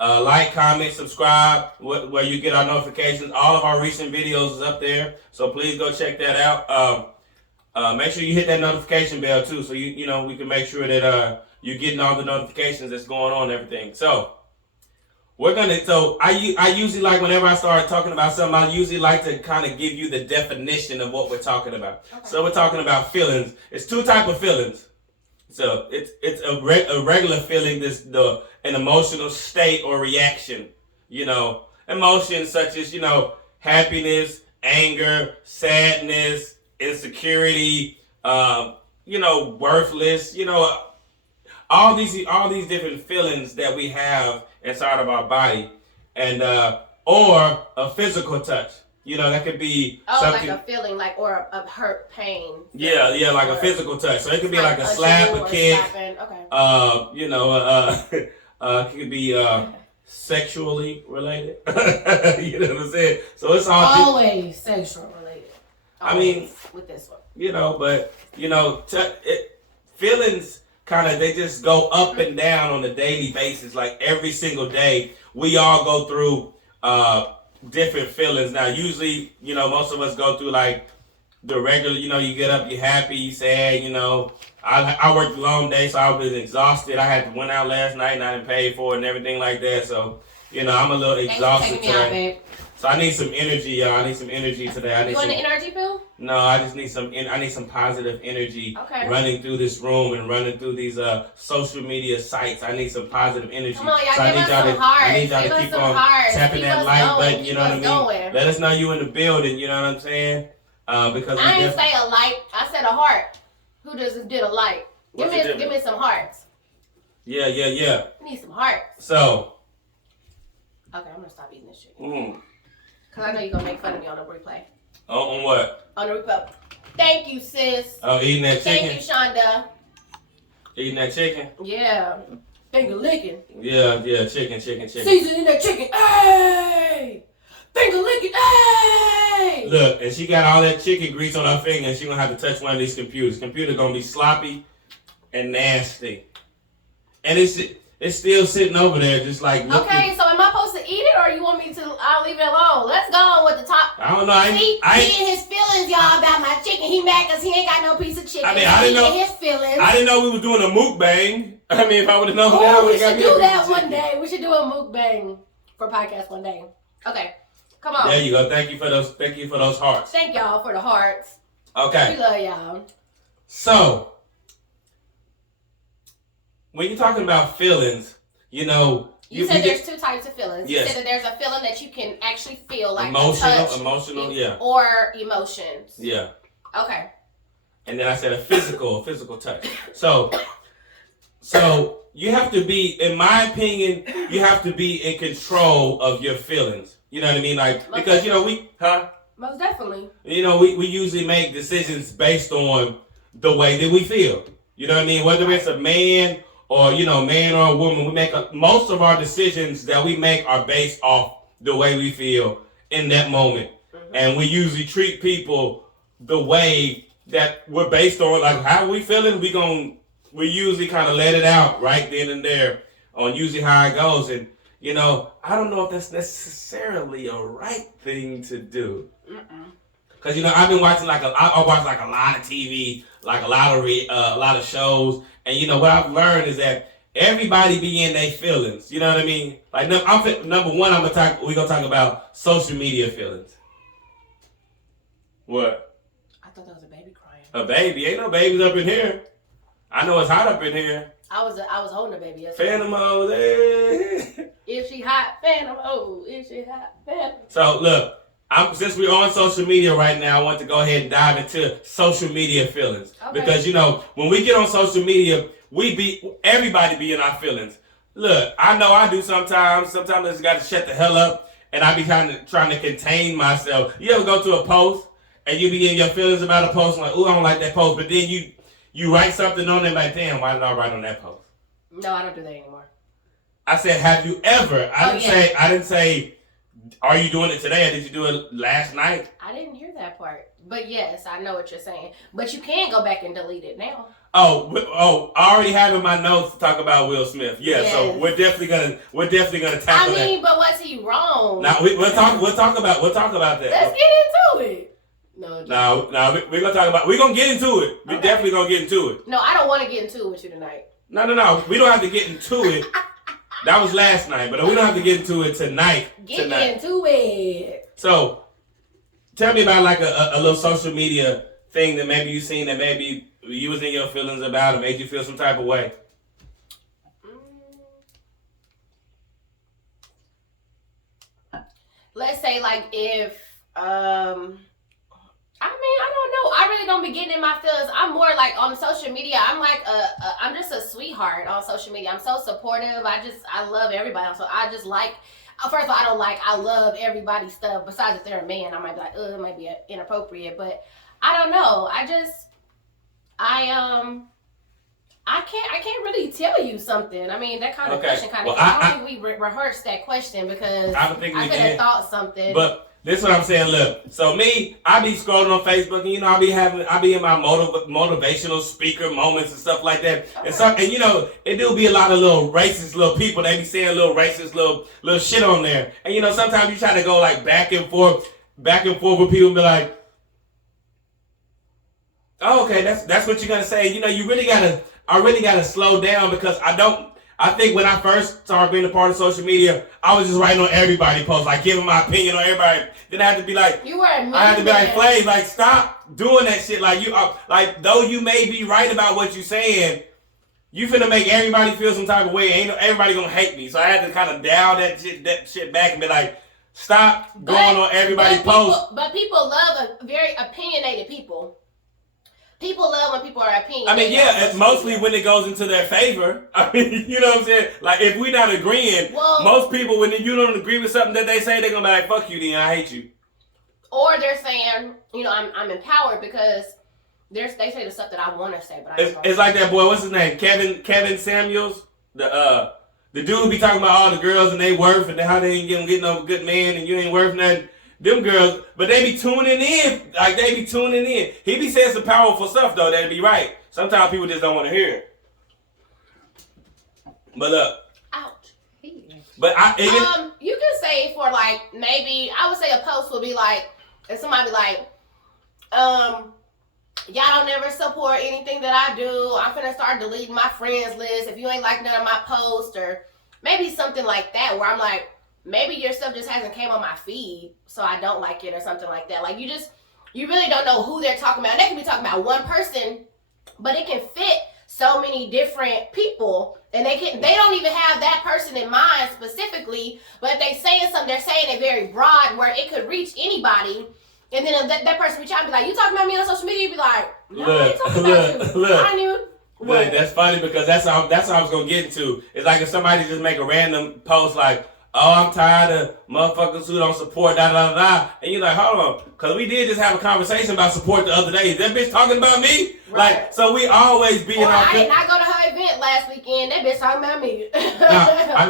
Like, comment, subscribe, where you get our notifications. All of our recent videos is up there, so please go check that out. Make sure you hit that notification bell too, so we can make sure that you're getting all the notifications that's going on and everything. So I usually like whenever I start talking about something, I usually like to kind of give you the definition of what we're talking about. Okay. So we're talking about feelings. It's two type of feelings. So it's a regular feeling, an emotional state or reaction. Emotions such as happiness, anger, sadness, insecurity, worthless. All these different feelings that we have inside of our body, and or a physical touch. That could be something like a feeling, or a hurt, pain. Yeah, like a physical touch. So it could be like a slap, a kick. Okay. It could be sexually related. You know what I'm saying? So it's always sexual related. Always with this one. But feelings they just go up and down on a daily basis. Like every single day, we all go through different feelings. Now, usually, most of us go through like the regular, you get up, you're happy, you sad, I worked a long day, so I was exhausted. I went out last night and I didn't pay for it and everything like that. So, I'm a little exhausted today. So I need some energy, y'all. I need some energy today. You want an energy pill? No, I just need some positive energy running through this room and running through these social media sites. I need some positive energy. Come on, y'all, so I need y'all to keep on tapping that like button, you know what I mean? Going. Let us know you in the building, you know what I'm saying? Because I didn't say a light, I said a heart. Who did a light? Give me some hearts. Yeah. I need some hearts. So. Okay, I'm gonna stop eating this shit. Cause I know you're gonna make fun of me on the replay. On what? On the replay. Thank you, sis. Oh, eating that chicken? Thank you, Shonda. Eating that chicken? Yeah. Finger licking. Yeah, chicken. Seasoning that chicken. Hey! Finger licking. Hey! Look, and she got all that chicken grease on her finger, and she gonna have to touch one of these computers. Computer gonna be sloppy and nasty. And it's still sitting over there, just like looking. Okay, so am I supposed to eat it, or you want me to? I'll leave it alone. Let's go on with the top. I don't know. He in his feelings, y'all, about my chicken. He mad because he ain't got no piece of chicken. I didn't know. His feelings. I didn't know we were doing a mukbang. If I would have known that, I would have got me. We should do that one day. We should do a mukbang for podcast one day. Okay, come on. There you go. Thank you for those hearts. Thank y'all for the hearts. Okay. We love y'all. So, when you're talking about feelings. You said there's two types of feelings. Yes. You said that there's a feeling that you can actually feel, like emotional, yeah. Or emotions. Yeah. Okay. And then I said a physical touch. So you have to be, in my opinion, you have to be in control of your feelings. You know what I mean? Like, because, Most definitely. We usually make decisions based on the way that we feel. You know what I mean? Whether it's a man or, man or a woman, most of our decisions that we make are based off the way we feel in that moment. Mm-hmm. And we usually treat people the way that we're based on, like how we feeling, we usually kind of let it out right then and there on usually how it goes. And, I don't know if that's necessarily a right thing to do. Because, I've been watching I watch a lot of TV, like a lot of shows. And, what I've learned is that everybody be in their feelings. You know what I mean? Like, number one, we're going to talk about social media feelings. What? I thought that was a baby crying. A baby? Ain't no babies up in here. I know it's hot up in here. I was holding a baby yesterday. Phantom mode. If she hot, phantom. Oh, if she hot, phantom. So, look. Since we're on social media right now, I want to go ahead and dive into social media feelings. Okay. Because, when we get on social media, everybody be in our feelings. Look, I know I do sometimes. Sometimes I just got to shut the hell up, and I be trying to contain myself. You ever go to a post, and you be in your feelings about a post, like, ooh, I don't like that post, but then you write something on it, like, damn, why did I write on that post? No, I don't do that anymore. I said, have you ever? I didn't say, are you doing it today or did you do it last night? I didn't hear that part. But yes, I know what you're saying. But you can go back and delete it now. I already have in my notes to talk about Will Smith. Yeah, yes. So we're definitely gonna tackle that. I mean, but was he wrong? Now we'll talk about that. Let's get into it. No, we're gonna talk about. We're gonna get into it. We're definitely gonna get into it. No, I don't want to get into it with you tonight. No. We don't have to get into it. That was last night, but we don't have to get into it tonight. Get into it. So, tell me about like a little social media thing that maybe you seen that maybe you was in your feelings about or made you feel some type of way. Let's say like if I don't know. I really don't be getting in my feelings. I'm more like on social media. I'm like I'm just a sweetheart on social media. I'm so supportive. I love everybody. So I just like. First of all, I love everybody's stuff. Besides if they're a man, I might be like, it might be inappropriate. But I don't know. I can't really tell you something. I mean, that kind of question kind of. I don't think we rehearsed that question because I could have thought something. But this is what I'm saying. Look, so me, I be scrolling on Facebook, and I be in my motivational speaker moments and stuff like that. Okay. And it do be a lot of little racist little people. They be saying little racist little shit on there. And sometimes you try to go like back and forth with people and be like, oh, okay, that's what you're gonna say. I really gotta slow down because I think when I first started being a part of social media, I was just writing on everybody's posts, like giving my opinion on everybody. Then I had to be like, Flav, like stop doing that shit. Like like though you may be right about what you're saying, you finna make everybody feel some type of way. Ain't everybody gonna hate me. So I had to kind of dial that shit back and be like, stop going on everybody's posts. But people love very opinionated people. People love when people are opinionated. I mean, yeah, mostly when it goes into their favor. I mean, you know what I'm saying? Like, if we're not agreeing, most people, when you don't agree with something that they say, they're going to be like, fuck you, then I hate you. Or they're saying, I'm empowered because they say the stuff that I want to say. But it's like that boy, what's his name? Kevin Samuels? The dude who be talking about all the girls and they worth and how they ain't gonna get no good man and you ain't worth nothing. Them girls, but they be tuning in. Like, they be tuning in. He be saying some powerful stuff, though, that'd be right. Sometimes people just don't want to hear it. But look. Ouch. But you can say for, like, maybe, I would say a post would be like, if somebody be like, y'all don't never support anything that I do. I'm finna start deleting my friends list if you ain't like none of my posts, or maybe something like that where I'm like, maybe your stuff just hasn't came on my feed, so I don't like it or something like that. Like, you really don't know who they're talking about. And they can be talking about one person, but it can fit so many different people. And they don't even have that person in mind specifically, but if they saying something, they're saying it very broad where it could reach anybody. And then if that person reach out and be like, you talking about me on social media? You'd be like, no, I ain't talking about you. I didn't even. Look, that's funny because that's how I was going to get into. It's like if somebody just make a random post like, oh, I'm tired of motherfuckers who don't support da. And you're like, hold on. Because we did just have a conversation about support the other day. Is that bitch talking about me? Right. Like, so we always be in our... I did not go to her event last weekend. That bitch talking about me.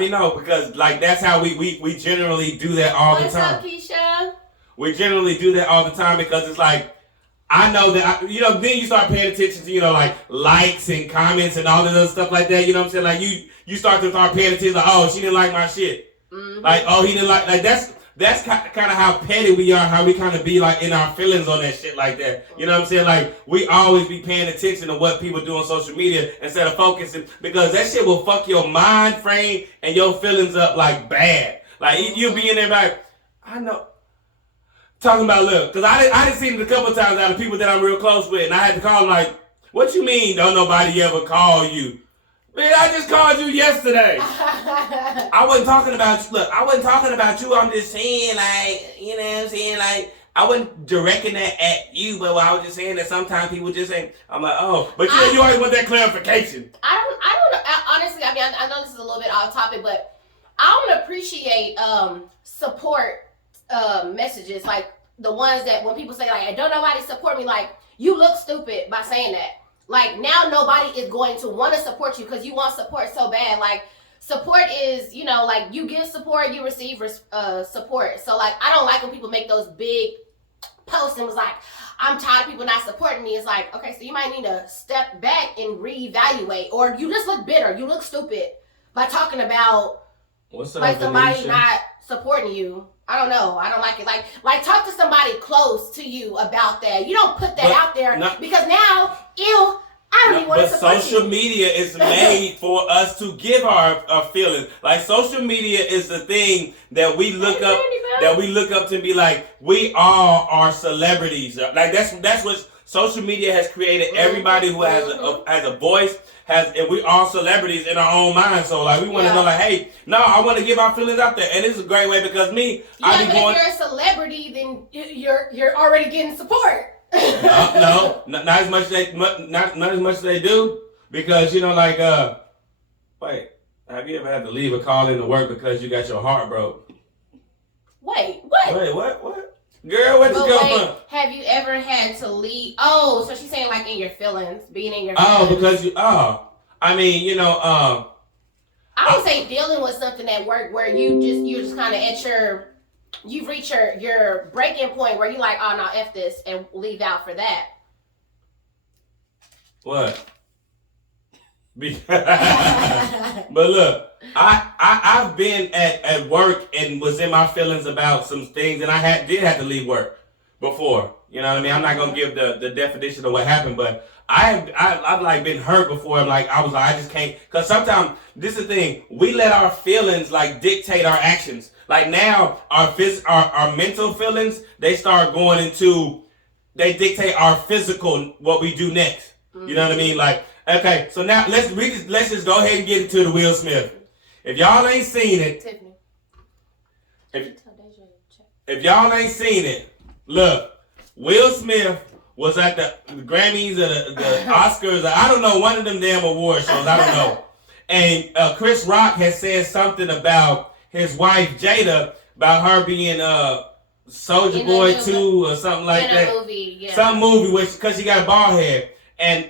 No, because, like, that's how we generally do that all the time. What's up, Keisha? We generally do that all the time because it's like, I know that, then you start paying attention to, like, likes and comments and all this other stuff like that. You know what I'm saying? Like, you start paying attention, like, oh, she didn't like my shit. Mm-hmm. Like, oh, he didn't like that's kind of how petty we are, how we kind of be like in our feelings on that shit like that. You know what I'm saying? Like, we always be paying attention to what people do on social media instead of focusing, because that shit will fuck your mind frame and your feelings up like bad. Like, you'll be in there like, I know. Talking about, look, because I done seen it a couple times out of people that I'm real close with, and I had to call them like, what you mean don't nobody ever call you? Man, I just called you yesterday. I wasn't talking about you. Look, I wasn't talking about you. I'm just saying, like, you know what I'm saying? Like, I wasn't directing that at you, but I was just saying that sometimes people just say, I'm like, oh. But you always want that clarification. I don't know. Honestly, I mean, I know this is a little bit off topic, but I don't appreciate support messages. Like, the ones that when people say, like, don't nobody support me, like, you look stupid by saying that. Like, now nobody is going to want to support you because you want support so bad. Like, support is, like, you give support, you receive support. So, like, I don't like when people make those big post and was like, I'm tired of people not supporting me. It's like, okay, so you might need to step back and reevaluate, or you just look bitter. You look stupid by talking about like somebody not supporting you. I don't know. I don't like it. Like talk to somebody close to you about that. You don't put that out there because now, I don't even want to support you. But social media is made for us to give our feelings. Like social media is the thing that we look up to be like, we all are celebrities. Like that's what social media has created. Everybody who has a voice and we all celebrities in our own minds. So like we want to know like, hey, no, I want to give our feelings out there, and it's a great way because I be going. If you're a celebrity, then you're already getting support. No, not as much as they do, because like wait, have you ever had to leave a call into work because you got your heart broke? Wait, what? Girl, what is going on? Have you ever had to leave? Oh, so she's saying like in your feelings, being in your feelings. Oh, because I mean, I would say dealing with something at work where you're just kind of you've reached your breaking point where you like, oh no, F this, and leave out for that. What? But look, I've been at work and was in my feelings about some things, and I did have to leave work before. You know what I mean? I'm not gonna give the definition of what happened, but I've like been hurt before. I just can't, because sometimes this is the thing, we let our feelings like dictate our actions. Like now, our mental feelings, they start going into, they dictate our physical, what we do next. You know what I mean? Like, okay, so now let's just go ahead and get into the Will Smith. If y'all ain't seen it, Tiffany. If y'all ain't seen it, look, Will Smith was at the Grammys or the Oscars, or I don't know, one of them damn award shows, I don't know. And Chris Rock has said something about his wife Jada, about her being Soldier Boy 2 or something like that. Movie, yeah. Some movie because she got a bald head. And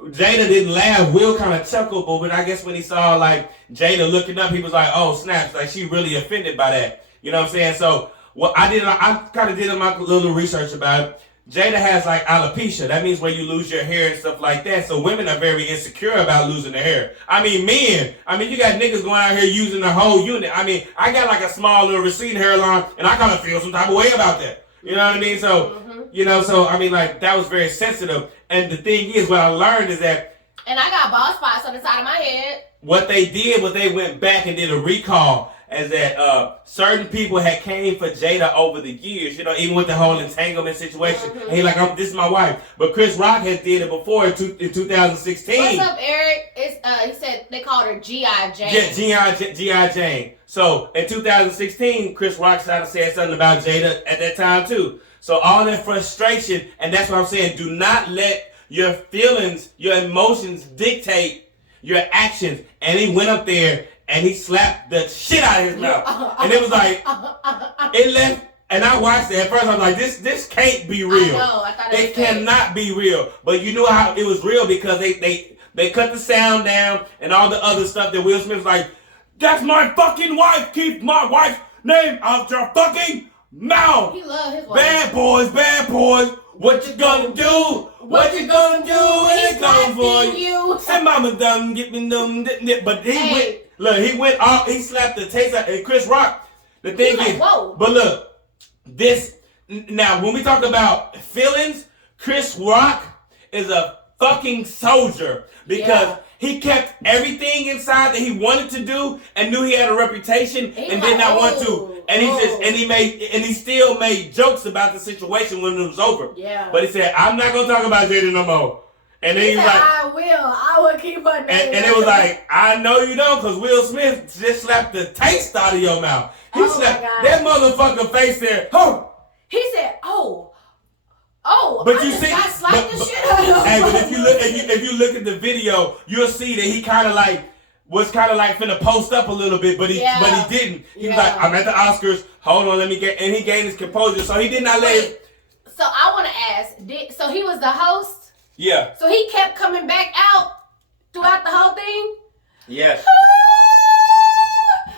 Jada didn't laugh. Will kind of chuckled, but I guess when he saw like Jada looking up, he was like, "Oh snaps!" Like she really offended by that. You know what I'm saying? So what I kind of did my little research about it. Jada has like alopecia. That means where you lose your hair and stuff like that. So women are very insecure about losing their hair. I mean, men. I mean, you got niggas going out here using the whole unit. I mean, I got like a small little receding hairline, and I kind of feel some type of way about that. You know what I mean? So, so I mean, like that was very sensitive. And the thing is, what I learned is that, and I got bald spots on the side of my head. What they did was they went back and did a recall, as that certain people had came for Jada over the years, even with the whole entanglement situation. And he like, this is my wife. But Chris Rock had did it before in 2016. What's up, Eric? He said they called her G.I. Jane. Yeah, G.I. Jane. So in 2016, Chris Rock said something about Jada at that time too. So all that frustration, and that's what I'm saying, do not let your feelings, your emotions dictate your actions. And he went up there and he slapped the shit out of his mouth. And it was like, it left, and I watched it. At first I was like, this can't be real. I know, I thought it cannot be real. But you know how it was real, because they cut the sound down and all the other stuff that Will Smith was like, that's my fucking wife. Keep my wife's name out your fucking mouth. He loved his wife. Bad boys. What you gonna do? What you gonna do when it comes for you? And mama done get me them. But he went off. He slapped the taste out. And Chris Rock, the thing is, whoa. But look, now when we talk about feelings, Chris Rock is a fucking soldier, because he kept everything inside that he wanted to do and knew he had a reputation and did not want to. And he still made jokes about the situation when it was over. Yeah. But he said, I'm not gonna talk about Jada no more. And then he was like, I will keep her name. And it was like, I know you don't, because Will Smith just slapped the taste out of your mouth. He slapped that motherfucker face there. He said, but you see, but if you look at the video, you'll see that he was finna post up a little bit, but he didn't. He was like, I'm at the Oscars. Hold on, and he gained his composure, so he did not let it. So I want to ask, so he was the host? Yeah. So he kept coming back out throughout the whole thing? Yes.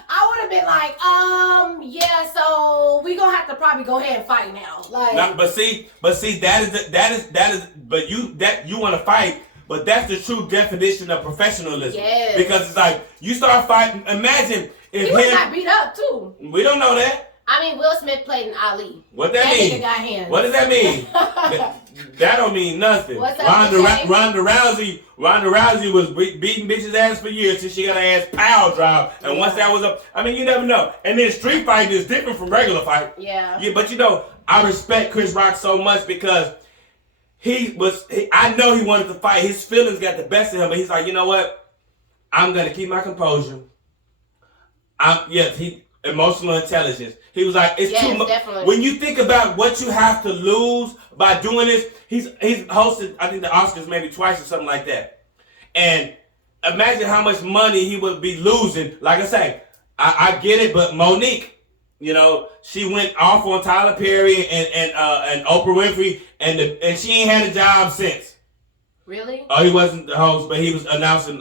I would have been like, so we gonna have to probably go ahead and fight now. Like, no, but see, that is. But you want to fight, but that's the true definition of professionalism. Yes. Because it's like you start fighting. Imagine if he was got beat up too. We don't know that. I mean, Will Smith played in Ali. What that mean? Nigga got hands. What does that mean? that don't mean nothing. What's that? Ronda Rousey was beating bitches' ass for years till she got her ass power drive. And once that was up, I mean, you never know. And then street fighting is different from regular fight. Yeah. But you know, I respect Chris Rock so much because I know he wanted to fight. His feelings got the best of him, but he's like, you know what? I'm gonna keep my composure. Emotional intelligence. He was like, it's too much. When you think about what you have to lose by doing this, he's hosted, I think, the Oscars maybe twice or something like that. And imagine how much money he would be losing. Like I say, I get it, but Monique, you know, she went off on Tyler Perry and Oprah Winfrey, and she ain't had a job since. Really? Oh, he wasn't the host, but he was announcing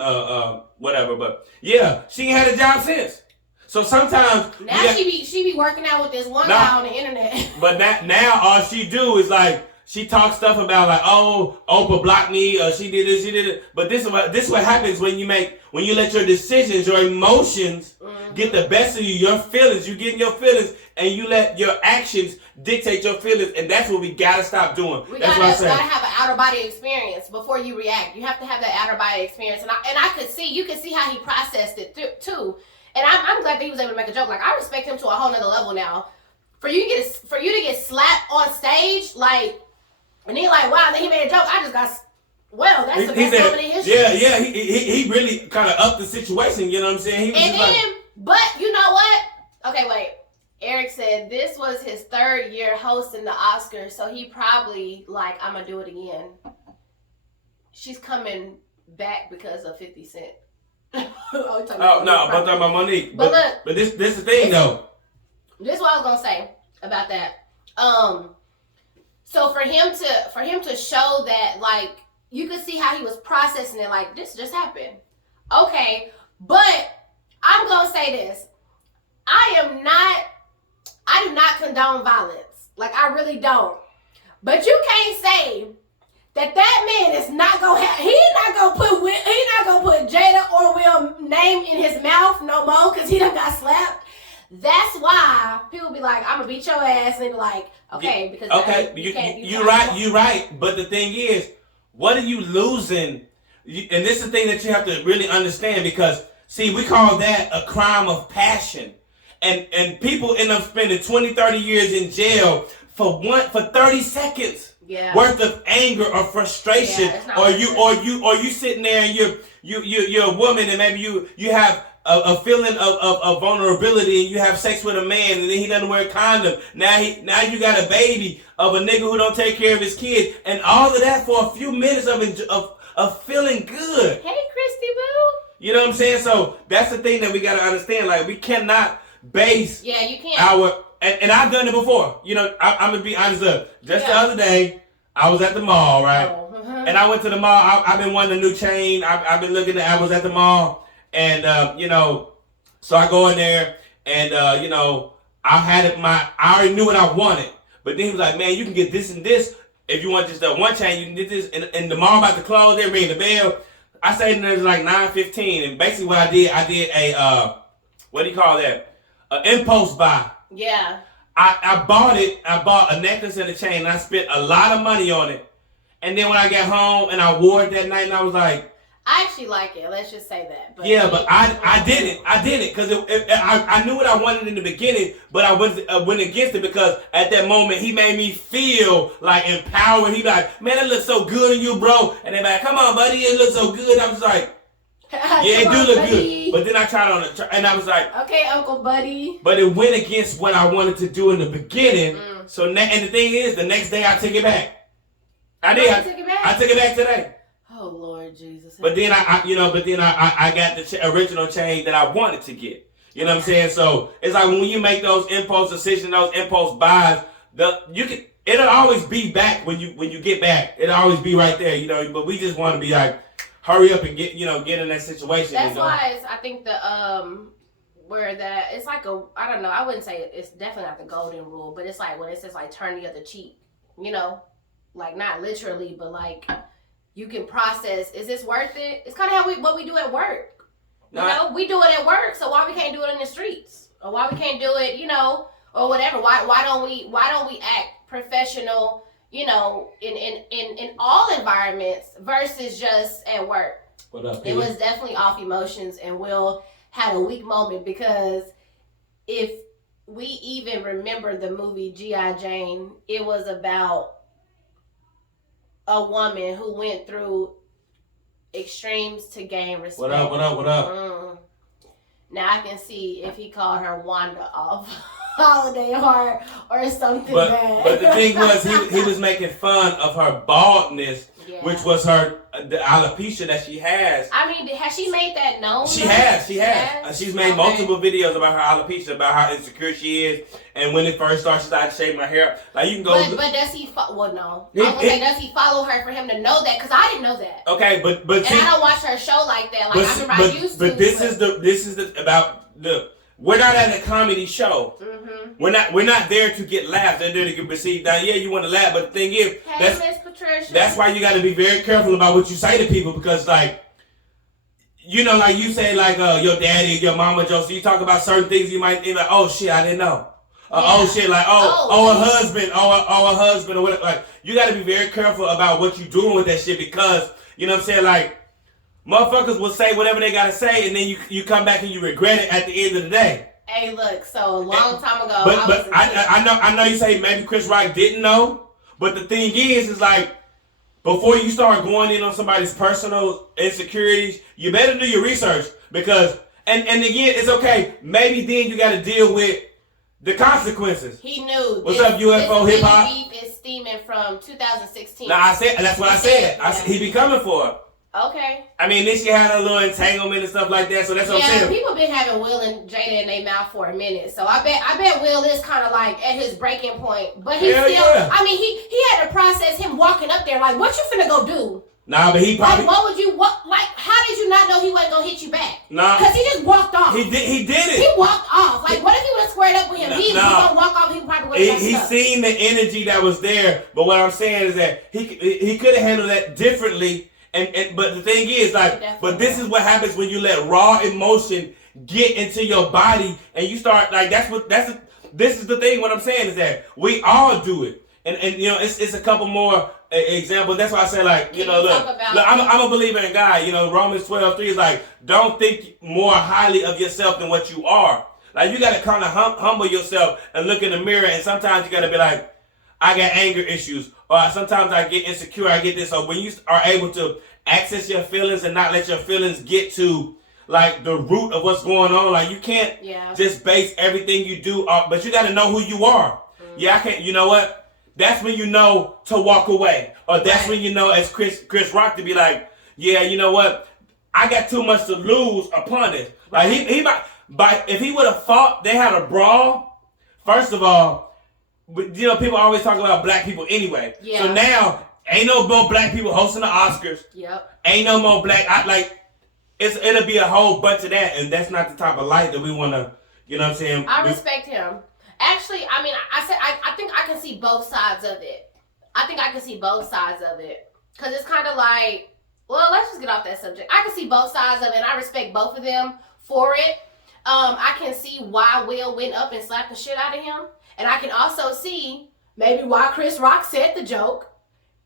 whatever. But yeah, she ain't had a job since. So sometimes now she be working out with this one guy on the internet. But now all she do is like she talks stuff about like, oh, Oprah blocked me, or she did this, she did it. But this is what happens when you let your decisions, your emotions get the best of you, your feelings. You get in your feelings and you let your actions dictate your feelings, and that's what we gotta stop doing. That's what I say. You gotta have an outer body experience before you react. You have to have that outer body experience, and you could see how he processed it too. And I'm glad that he was able to make a joke. Like, I respect him to a whole nother level now. For you to get slapped on stage, like, and he like, wow, and then he made a joke. I just got, well, that's the best moment in history. Yeah, he really kind of upped the situation. You know what I'm saying? But you know what? Okay, wait. Eric said this was his 3rd year hosting the Oscars, so he probably like, I'm gonna do it again. She's coming back because of 50 Cent. I'm talking about Monique. But look, but this the thing though. This is what I was gonna say about that. So for him to show that, like, you could see how he was processing it, like, this just happened. Okay, but I'm gonna say this. I do not condone violence. Like, I really don't. But you can't say that man is not gonna have. He's not gonna put Jada or Will name in his mouth no more because he done got slapped. That's why people be like, I'm gonna beat your ass, and they be like, okay, because you're right. But the thing is, what are you losing? And this is the thing that you have to really understand, because see, we call that a crime of passion, and people end up spending 20, 30 years in jail for 30 seconds. Yeah. Worth of anger or frustration, or you sitting there and you're a woman, and maybe you have a feeling of vulnerability, and you have sex with a man, and then he doesn't wear a condom. Now you got a baby of a nigga who don't take care of his kids, and all of that for a few minutes of feeling good. Hey, Christy Boo. You know what I'm saying? So that's the thing that we gotta understand. Like, we cannot base you can't. And I've done it before. You know, I'm going to be honest. Just the other day, I was at the mall, right? And I went to the mall. I've been wanting a new chain. I've been looking at, I was at the mall. And, you know, so I go in there and, you know, I already knew what I wanted. But then he was like, man, you can get this and this. If you want just that one chain, you can get this. And the mall about to close. They ring the bell. I stayed in there, it was like 9:15. And basically what I did a, what do you call that? An impulse buy. Yeah. I bought it. I bought a necklace and a chain, and I spent a lot of money on it. And then when I got home and I wore it that night, and I was like, I actually like it. Let's just say that. But yeah, but I didn't because I knew what I wanted in the beginning, but I went against it because at that moment he made me feel like empowered. He like, man, it looks so good on you, bro. And they're like, come on, buddy, it looks so good. I was like, yeah, it do look good. But then I tried on it, and I was like, okay, Uncle Buddy. But it went against what I wanted to do in the beginning. So and the thing is, the next day I took it back. I did. I took it back today. Oh Lord Jesus. But then I got the original chain that I wanted to get. You know what I'm saying? So it's like when you make those impulse decisions, those impulse buys, it'll always be back when you get back. It'll always be right there. You know. But we just want to be like, hurry up and get in that situation. That's why I think where that it's like I don't know, I wouldn't say it's definitely not the golden rule, but it's like when it says like turn the other cheek, you know, like not literally, but like you can process, is this worth it? It's kind of how what we do at work. You know, we do it at work, so why we can't do it in the streets, or why we can't do it, you know, or whatever? Why don't we act professional, you know, in all environments versus just at work? What up, It was definitely off emotions, and Will had a weak moment because if we even remember the movie G.I. Jane, it was about a woman who went through extremes to gain respect. What up? Now I can see if he called her Wanda off holiday or something bad. But the thing was, he was making fun of her baldness, which was the alopecia that she has. I mean, has she made that known? She has. She's made multiple videos about her alopecia, about how insecure she is, and when it first started, she started shaving her hair. Like you can go. But does he? Well, no. I was gonna say, does he follow her for him to know that? Because I didn't know that. Okay, but and I don't watch her show like that. Like I used to. But this is the we're not at a comedy show. Mm-hmm. We're not there to get laughs. They're there to get received. Now, yeah, you want to laugh, but the thing is, Miss Patricia. That's why you got to be very careful about what you say to people, because, like, you know, like you say, like your daddy, your mama, Joe. So you talk about certain things, you might think like, oh shit, I didn't know. Oh shit, like a husband, a husband, or whatever. Like you got to be very careful about what you doing with that shit, because you know what I'm saying, like. Motherfuckers will say whatever they gotta say, and then you come back and you regret it at the end of the day. Hey, look, so a long time ago, but I know you say maybe Chris Rock didn't know, but the thing is like before you start going in on somebody's personal insecurities, you better do your research, because and again, it's okay. Maybe then you got to deal with the consequences. He knew. What's up, UFO hip hop? Beef is steaming from 2016. Now I said that's what I said. I said he be coming for her. Okay. I mean, then she had a little entanglement and stuff like that, so that's what I'm saying. People been having Will and Jada in their mouth for a minute, so I bet Will is kind of like at his breaking point, but he still. Yeah. I mean, he had to process him walking up there like, what you finna go do? Nah, but he probably. Like, how did you not know he wasn't gonna hit you back? Nah, because he just walked off. He did it. He walked off. Like, what if he would have squared up with him? He was gonna walk off. He probably would have. He seen the energy that was there, but what I'm saying is that he could have handled that differently. But the thing is, like, but this is what happens when you let raw emotion get into your body, and you start like this is the thing. What I'm saying is that we all do it, and you know it's a couple more examples. That's why I say, like, you know, look, I'm a believer in God. You know, Romans 12:3 is like, don't think more highly of yourself than what you are. Like, you got to kind of humble yourself and look in the mirror, and sometimes you got to be like, I got anger issues, or sometimes I get insecure, I get this. So when you are able to access your feelings and not let your feelings get to like the root of what's going on, like you can't just base everything you do off, but you got to know who you are. Mm-hmm. Yeah, I can't. You know what? That's when you know to walk away, or that's when you know, as Chris Rock, to be like, yeah, you know what? I got too much to lose upon it. Like he might, but if he would have fought, they had a brawl. First of all. But, you know, people always talk about black people anyway. Yeah. So now, ain't no more black people hosting the Oscars. Yep. Ain't no more black. It'll be a whole bunch of that, and that's not the type of light that we want to, you know what I'm saying? I respect him. Actually, I mean, I think I can see both sides of it. Because it's kind of like, well, let's just get off that subject. I can see both sides of it, and I respect both of them for it. I can see why Will went up and slapped the shit out of him. And I can also see maybe why Chris Rock said the joke,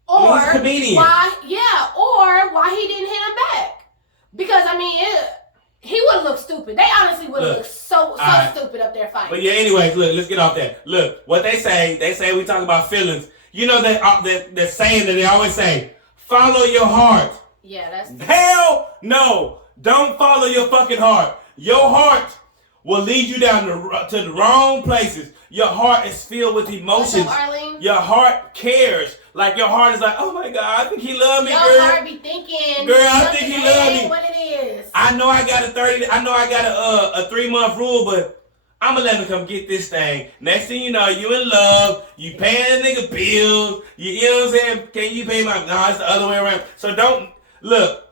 or he's a comedian. Why he didn't hit him back. Because I mean, he would have looked stupid. They honestly would have looked so stupid up there fighting. But yeah, anyways, look, let's get off that. Look, what they say we talk about feelings. You know that saying that they always say, follow your heart. Yeah, that's hell no. Don't follow your fucking heart. Your heart will lead you down to the wrong places. Your heart is filled with emotions. Your heart cares. Like, your heart is like, oh my God, I think he loved me, girl. Your heart be thinking, girl, I think he loved me. What it is. I know I got a 3-month rule, but I'm gonna let him come get this thing. Next thing you know, you in love. You paying a nigga bills. You know what I'm saying? Can you pay my? No, it's the other way around. So don't look.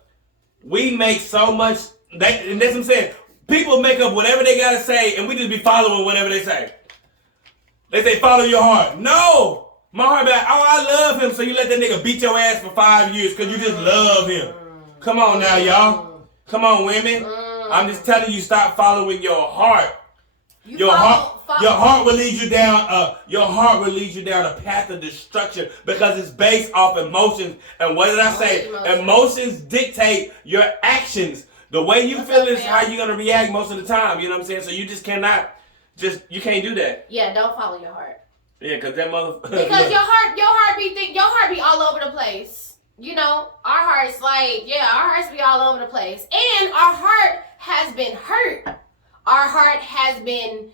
We make so much. And that's what I'm saying. People make up whatever they gotta say, and we just be following whatever they say. They say follow your heart. No, my heart be like, oh, I love him. So you let that nigga beat your ass for 5 years because you just love him. Come on now, y'all. Come on, women. I'm just telling you, stop following your heart. Your heart will lead you down. Your heart will lead you down a path of destruction because it's based off emotions. And what did I say? Emotions dictate your actions. The way you feel is how you're gonna react most of the time. You know what I'm saying? So you just cannot, you can't do that. Yeah, don't follow your heart. Yeah, cause that motherfucker. Because your heart be all over the place. You know, our hearts our hearts be all over the place, and our heart has been hurt. Our heart has been,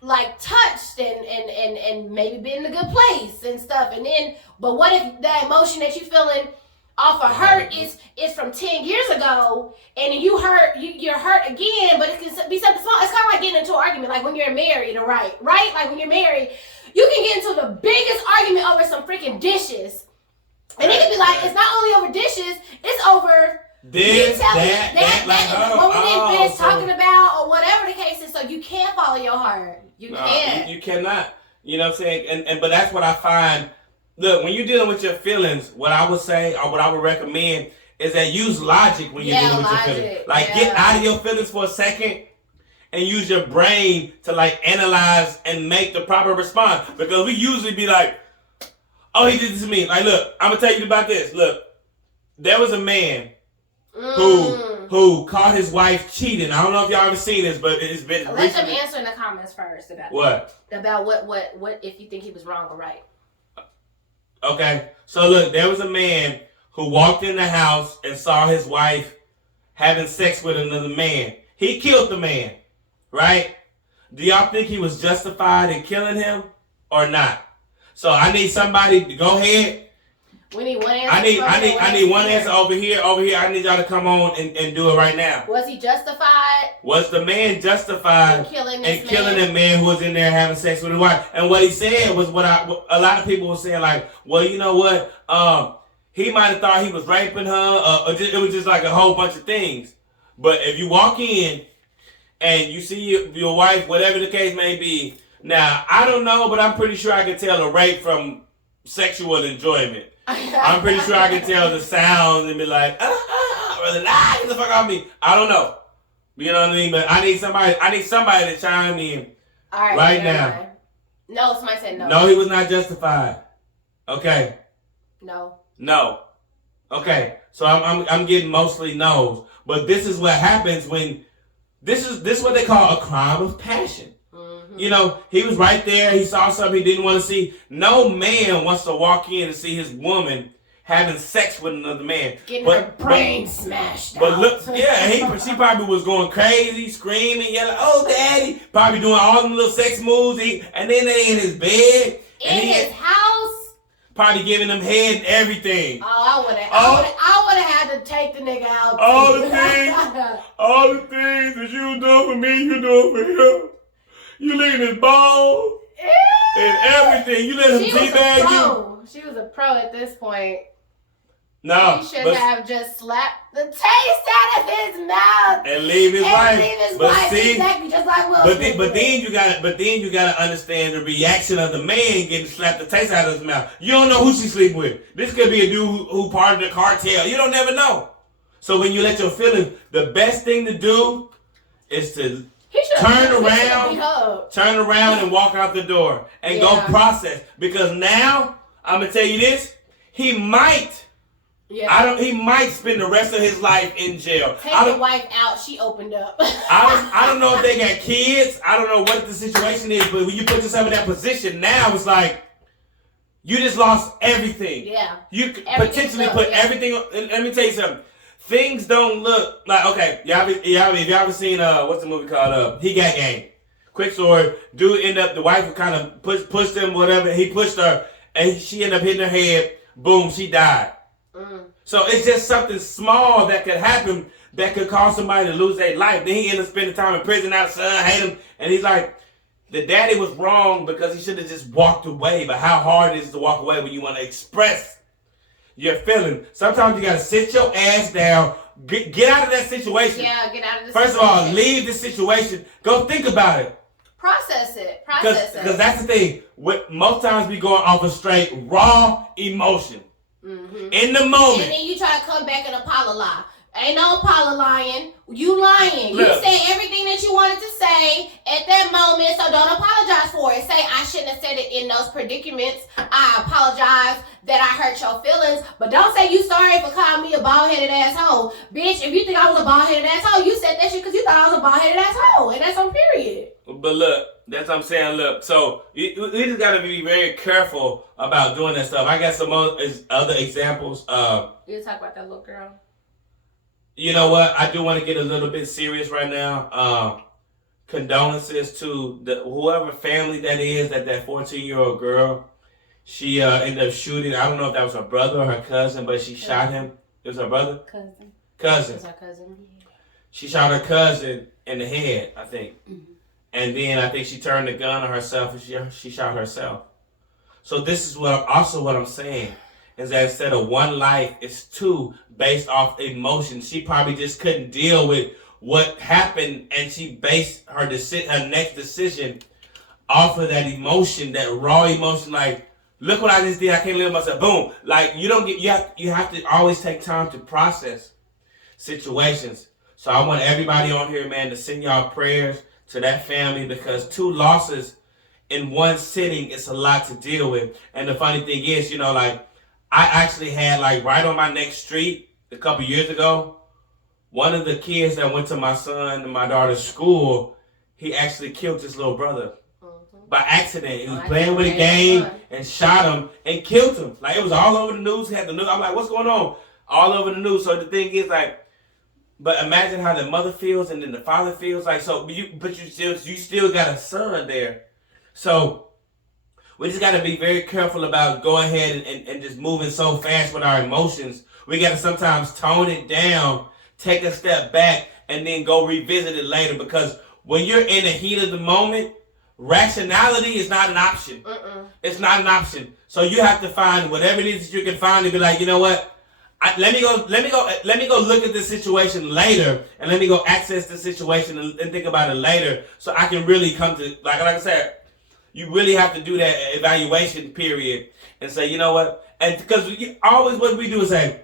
like touched and maybe been in a good place and stuff. And then, but what if that emotion that you feeling off of hurt is from 10 years ago, and you're hurt again, but it can be something small. It's kind of like getting into an argument, like when you're married, right? Like when you're married, you can get into the biggest argument over some freaking dishes. And it can be like, it's not only over dishes, it's over this, what we didn't finish talking about, or whatever the case is. So you can't follow your heart. You can't. You cannot. You know what I'm saying? But that's what I find. Look, when you're dealing with your feelings, what I would say or what I would recommend is that use logic when you're dealing with your feelings. Like get out of your feelings for a second and use your brain to like analyze and make the proper response. Because we usually be like, oh, he did this to me. Like, look, I'm gonna tell you about this. Look, there was a man who caught his wife cheating. I don't know if y'all ever seen this, but it's been. Let them answer in the comments first about what? About what if you think he was wrong or right. Okay, so look, there was a man who walked in the house and saw his wife having sex with another man. He killed the man, right? Do y'all think he was justified in killing him or not? So I need somebody to go ahead. We need one answer. I need one answer over here. I need y'all to come on and do it right now. Was he justified? Was the man justified in killing the man who was in there having sex with his wife? And what he said was what a lot of people were saying, like, well, you know what? He might have thought he was raping her, or it was just like a whole bunch of things. But if you walk in and you see your wife, whatever the case may be, now I don't know, but I'm pretty sure I can tell a rape from sexual enjoyment. I'm pretty sure I can tell the sounds and be like, get the fuck off me. I don't know. You know what I mean? But I need somebody to chime in right now. No, somebody said no. No, he was not justified. Okay. No. Okay. So I'm getting mostly no's. But this is what happens when this is what they call a crime of passion. You know, he was right there. He saw something he didn't want to see. No man wants to walk in and see his woman having sex with another man. Getting her brain smashed out. But look, she probably was going crazy, screaming, yelling, oh, daddy. Probably doing all them little sex moves. And then they in his bed. In his house. Probably giving him head and everything. Oh, I would have had to take the nigga out. All the things that you do for me, you do for him. You licking his balls and everything. You let him teabag you. She was a pro at this point. No. He should have just slapped the taste out of his mouth and leave his wife. Exactly, just like Will Smith. But then you gotta understand the reaction of the man getting slapped the taste out of his mouth. You don't know who she sleep with. This could be a dude who part of the cartel. You don't never know. So when you let your feelings, the best thing to do is to turn around and walk out the door and go process. Because now, I'm going to tell you this, he might spend the rest of his life in jail. Take the wife out, she opened up. I don't know if they got kids. I don't know what the situation is, but when you put yourself in that position, now it's like, you just lost everything. Yeah. You could potentially put everything on. Let me tell you something. Things don't look like, okay, y'all ever seen, what's the movie called? He Got Game. Quick story. Dude the wife kind of pushed him, whatever. He pushed her, and she ended up hitting her head. Boom, she died. So it's just something small that could happen that could cause somebody to lose their life. Then he ended up spending time in prison, now the son hate him. And he's like, the daddy was wrong because he should have just walked away. But how hard it is to walk away when you want to express your feeling. Sometimes you gotta sit your ass down, get out of that situation. Yeah, get out of the First situation. of all, leave the situation. Go think about it. Process it. Because that's the thing. Most times we going off a straight raw emotion. Mm-hmm. In the moment. And then you try to come back and apologize. Ain't no lying. You lying. Look. You said everything that you wanted to say at that moment, so don't apologize for it. Say, I shouldn't have said it in those predicaments. I apologize that I hurt your feelings. But don't say you sorry for calling me a bald-headed asshole. Bitch, if you think I was a bald-headed asshole, you said that shit because you thought I was a bald-headed asshole. And that's on period. But look, that's what I'm saying. Look, so we just got to be very careful about doing that stuff. I got some other examples. You talk about that little girl. You know what? I do want to get a little bit serious right now. Condolences to whoever family that is, that 14-year-old girl. She ended up shooting. I don't know if that was her brother or her cousin, but she shot him. It was her brother? Cousin. It was her cousin. She shot her cousin in the head, I think. Mm-hmm. And then I think she turned the gun on herself and she shot herself. So this is what I'm saying. Is that instead of one life, it's two based off emotions. She probably just couldn't deal with what happened, and she based her next decision off of that emotion, that raw emotion. Like, look what I just did. I can't live with myself. Boom. Like, you have to always take time to process situations. So I want everybody on here, man, to send y'all prayers to that family, because 2 losses in one sitting is a lot to deal with. And the funny thing is, like, I actually had, like, right on my next street a couple years ago, one of the kids that went to my son and my daughter's school, he actually killed his little brother by accident. He was playing with a game and shot him and killed him. Like, it was all over the news. He had the news. I'm like, what's going on? All over the news. So the thing is, like, but imagine how the mother feels and then the father feels. Like, so, you still got a son there. So we just got to be very careful about going ahead and just moving so fast with our emotions. We got to sometimes tone it down, take a step back, and then go revisit it later. Because when you're in the heat of the moment, rationality is not an option. It's not an option. So you have to find whatever it is that you can find to be like, you know what? Let me go look at this situation later, and let me go access the situation and think about it later, so I can really come to, like I said, you really have to do that evaluation period and say, you know what? And because always what we do is say,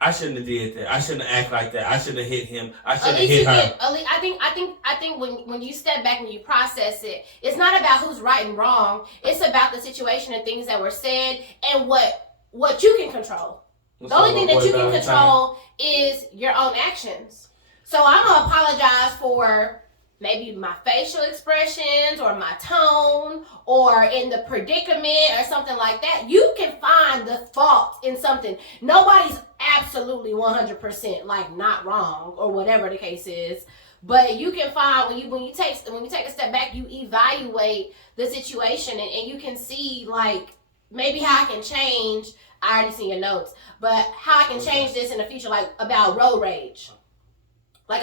I shouldn't have did that. I shouldn't have acted like that. I shouldn't have hit him. I shouldn't have hit her. I think when you step back and you process it, it's not about who's right and wrong. It's about the situation and things that were said and what you can control. The only thing that you can control is your own actions. So I'm going to apologize for maybe my facial expressions or my tone or in the predicament or something like that. You can find the fault in something. Nobody's absolutely 100% like not wrong or whatever the case is. But you can find when you take a step back, you evaluate the situation and you can see like maybe how I can change. I already see your notes, but how I can change this in the future, like about road rage. Like,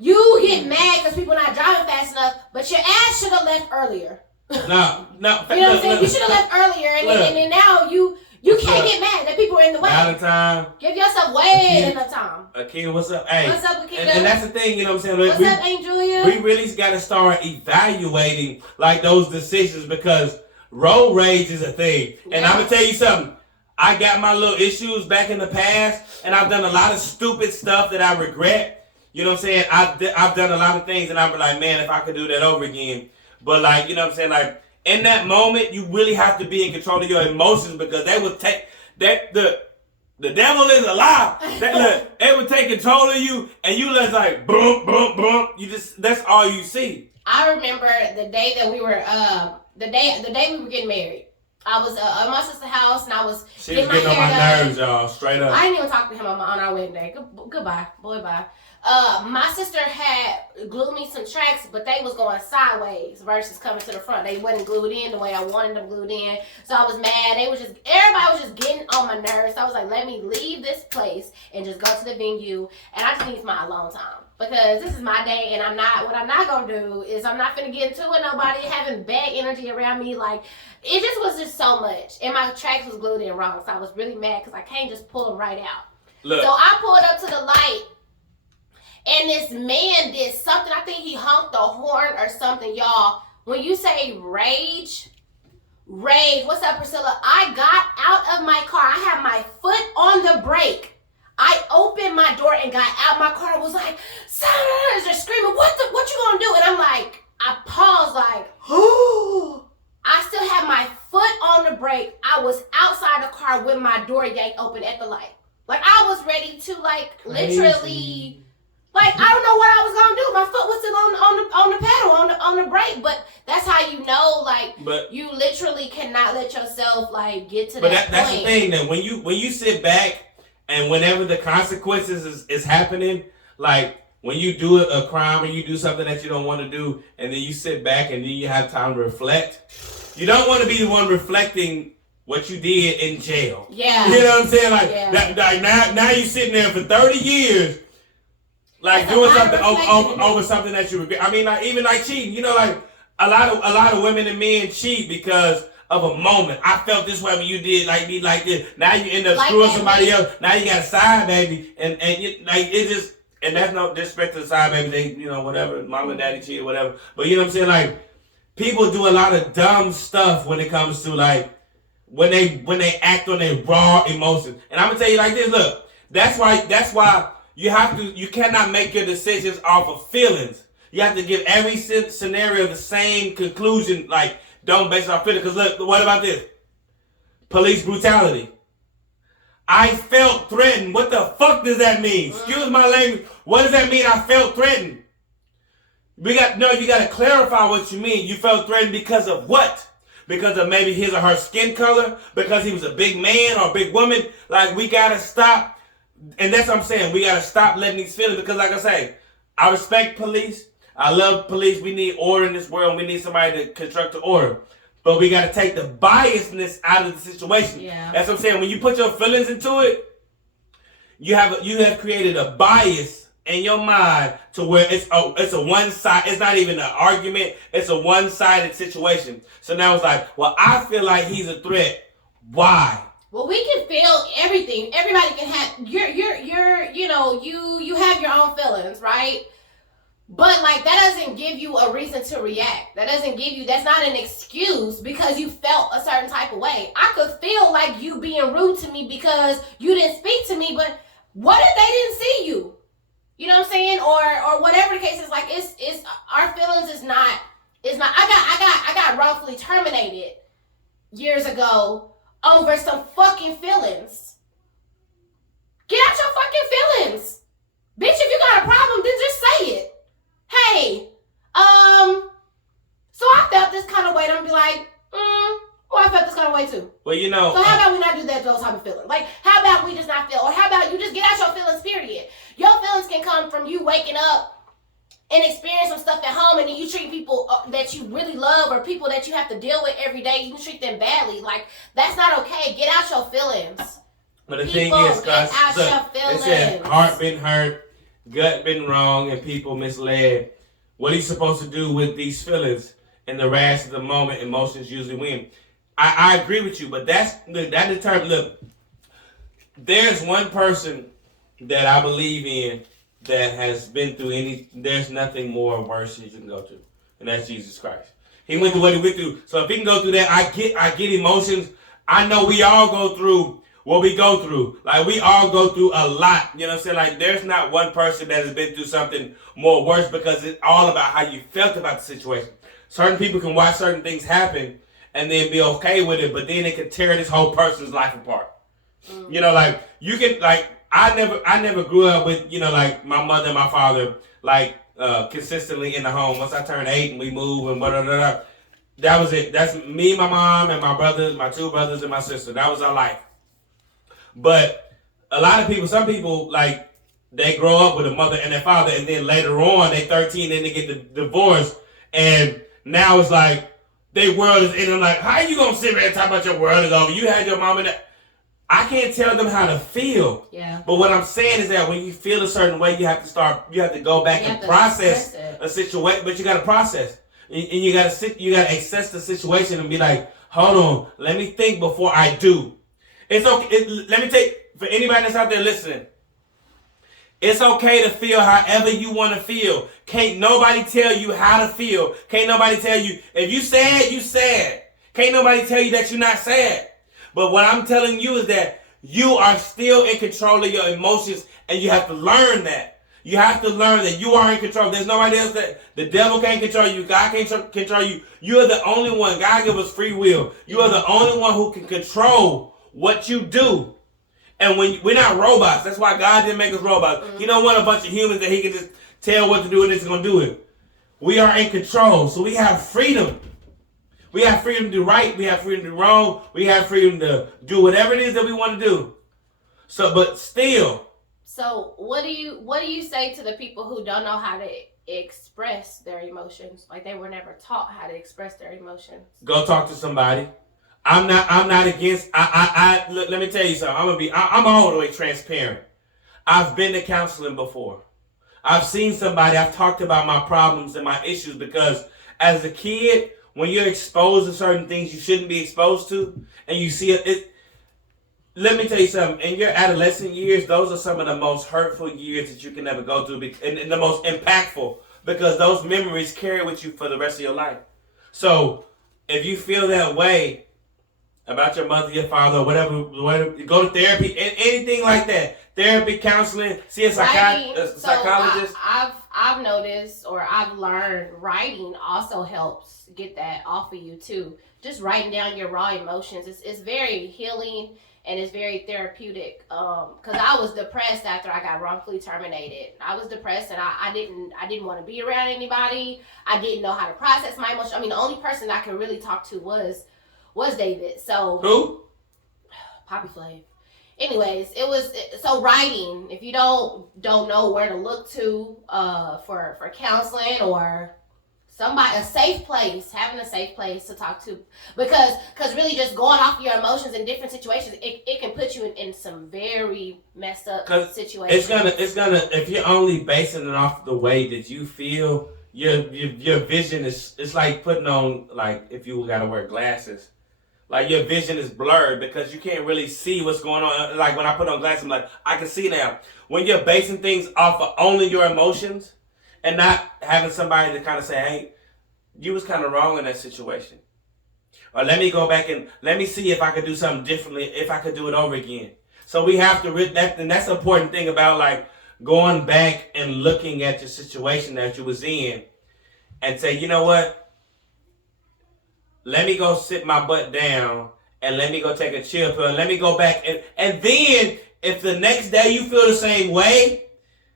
you get mad because people not driving fast enough, but your ass should have left earlier. No. You know what I'm saying? You should have left earlier, and then now you can't get mad that people are in the way. Valentine. Give yourself way enough time. Akita, what's up? Hey. What's up, Akita? And that's the thing, you know what I'm saying? What's up, Aunt Julia? We really got to start evaluating, like, those decisions, because road rage is a thing. And I'm going to tell you something. I got my little issues back in the past, and I've done a lot of stupid stuff that I regret. You know what I'm saying? I've done a lot of things, and I'm like, man, if I could do that over again. But, like, you know what I'm saying? Like, in that moment, you really have to be in control of your emotions, because they will take that the devil is a lie. It would take control of you, and you just like boom, boom, boom. That's all you see. I remember the day that we were the day we were getting married. I was at my sister's house and I was getting on my nerves, y'all. Straight up. I didn't even talk to him on our wedding day. Goodbye, boy, bye. My sister had glued me some tracks, but they was going sideways versus coming to the front. They wasn't glued in the way I wanted them glued in. So I was mad. Everybody was just getting on my nerves. So I was like, let me leave this place and just go to the venue. And I just need my alone time. Because this is my day, and what I'm not going to do is I'm not going to get into it. Nobody having bad energy around me. Like, it just was just so much. And my tracks was glued in wrong. So I was really mad because I can't just pull them right out. Look. So I pulled up to the light, and this man did something. I think he honked the horn or something, y'all. When you say rage, what's up, Priscilla? I got out of my car. I had my foot on the brake. I opened my door and got out my car and was like, just screaming, what you gonna do? And I'm like, I paused like, I still had my foot on the brake. I was outside the car with my door yanked open at the light. Like, I was ready to, like, literally, like, I don't know what I was gonna do. My foot was still on the pedal, on the brake. But that's how you know, like, you literally cannot let yourself, like, get to that point. But that's the thing, that when you sit back and whenever the consequences is happening, like, when you do a crime or you do something that you don't want to do, and then you sit back and then you have time to reflect, you don't want to be the one reflecting what you did in jail. Yeah. You know what I'm saying? Like, now you're sitting there for 30 years, like, doing something over something that you regret. I mean, like, even like cheating. You know, like, a lot of women and men cheat because of a moment. I felt this way when you did like me like this. Now you end up screwing somebody else. Now you got a side baby, and like, it just, and that's no disrespect to the side baby. They, you know, whatever, mom and daddy cheated, whatever. But you know what I'm saying? Like, people do a lot of dumb stuff when it comes to, like, when they act on their raw emotions. And I'm gonna tell you like this. Look, that's why you cannot make your decisions off of feelings. You have to give every scenario the same conclusion. Like, don't base it off feelings. Because look, what about this? Police brutality. I felt threatened. What the fuck does that mean? Excuse my language. What does that mean? I felt threatened. You got to clarify what you mean. You felt threatened because of what? Because of maybe his or her skin color? Because he was a big man or a big woman? Like, we got to stop. And that's what I'm saying. We got to stop letting these feelings. Because like I say, I respect police. I love police. We need order in this world. We need somebody to construct the order. But we got to take the biasness out of the situation. Yeah. That's what I'm saying. When you put your feelings into it, you have created a bias in your mind to where it's a one side. It's not even an argument. It's a one-sided situation. So now it's like, well, I feel like he's a threat. Why? Well, we can feel everything. Everybody can have you have your own feelings, right? But, like, that doesn't give you a reason to react. That's not an excuse because you felt a certain type of way. I could feel like you being rude to me because you didn't speak to me, but what if they didn't see you? You know what I'm saying? Or whatever the case is, like, it's our feelings is not I got wrongfully terminated years ago over some fucking feelings. Get out your fucking feelings. Bitch, if you got a problem, then just say it. Hey, so I felt this kind of way. And I'm be like, I felt this kind of way too. Well, you know. So how about we not do those type of feelings? Like, how about we just not feel? Or how about you just get out your feelings, period? Your feelings can come from you waking up and experience some stuff at home, and then you treat people that you really love or people that you have to deal with every day, you treat them badly. Like, that's not okay. Get out your feelings. But the thing is, get out your feelings. It said heart been hurt, gut been wrong, and people misled. What are you supposed to do with these feelings? In the rash of the moment, emotions usually win. I agree with you, but that determines. Look, there's one person that I believe in that has been through there's nothing more worse you can go to, and that's Jesus Christ. He went through what he went through. So if he can go through that, I get emotions. I know we all go through what we go through. Like, we all go through a lot. You know what I'm saying? Like, there's not one person that has been through something more worse because it's all about how you felt about the situation. Certain people can watch certain things happen and then be okay with it, but then it can tear this whole person's life apart. You know, like, you can, like, I never grew up with, you know, like, my mother and my father, like, consistently in the home. Once I turned 8 and we moved and blah. That was it. That's me, my mom, and my brothers, my 2 brothers, and my sister. That was our life. But a lot of people, some people, like, they grow up with a mother and their father, and then later on, they 13, and they get divorced, and now it's like, their world is in. I'm like, how you gonna sit there and talk about your world is over? You had your mom and that. I can't tell them how to feel. Yeah. But what I'm saying is that when you feel a certain way, you have to go back and process a situation. But you got to process, and you got to assess the situation and be like, hold on, let me think before I do. It's okay. Let me take, for anybody that's out there listening, It's okay to feel however you want to feel. Can't nobody tell you how to feel. Can't nobody tell you, if you sad, you sad. Can't nobody tell you that you're not sad. But what I'm telling you is that you are still in control of your emotions, and you have to learn that. You have to learn that you are in control. There's nobody else that the devil can't control you. God can't control you. You are the only one. God give us free will. You are the only one who can control what you do. And when we're not robots, that's why God didn't make us robots. He don't want a bunch of humans that he can just tell what to do and it's going to do it. We are in control, so we have freedom. We have freedom to do right. We have freedom to do wrong. We have freedom to do whatever it is that we want to do. So, but still. So what do you say to the people who don't know how to express their emotions? Like they were never taught how to express their emotions. Go talk to somebody. I'm not against. Look, let me tell you something. I'm all the way transparent. I've been to counseling before. I've seen somebody. I've talked about my problems and my issues because as a kid, when you're exposed to certain things you shouldn't be exposed to, and you see it. Let me tell you something. In your adolescent years, those are some of the most hurtful years that you can ever go through, and the most impactful because those memories carry with you for the rest of your life. So if you feel that way about your mother, your father, or whatever, go to therapy, anything like that. Therapy, counseling, see a psychologist. So I've noticed or I've learned writing also helps get that off of you too. Just writing down your raw emotions. It's very healing and it's very therapeutic. Because I was depressed after I got wrongfully terminated. I was depressed and I didn't want to be around anybody. I didn't know how to process my emotions. I mean, the only person I could really talk to was David. So who? Poppy Flav. Anyways, so writing. If you don't know where to look to for counseling or somebody, a safe place, having a safe place to talk to, because really just going off your emotions in different situations, it can put you in some very messed up situations. It's gonna if you're only basing it off the way that you feel, your vision it's like putting on, like if you gotta wear glasses. Like your vision is blurred because you can't really see what's going on. Like when I put on glasses, I'm like, I can see now. When you're basing things off of only your emotions and not having somebody to kind of say, hey, you was kind of wrong in that situation. Or let me go back and let me see if I could do something differently, if I could do it over again. So we have to, and that's the important thing about like going back and looking at your situation that you was in and say, you know what? Let me go sit my butt down and let me go take a chill pill and let me go back. And then if the next day you feel the same way,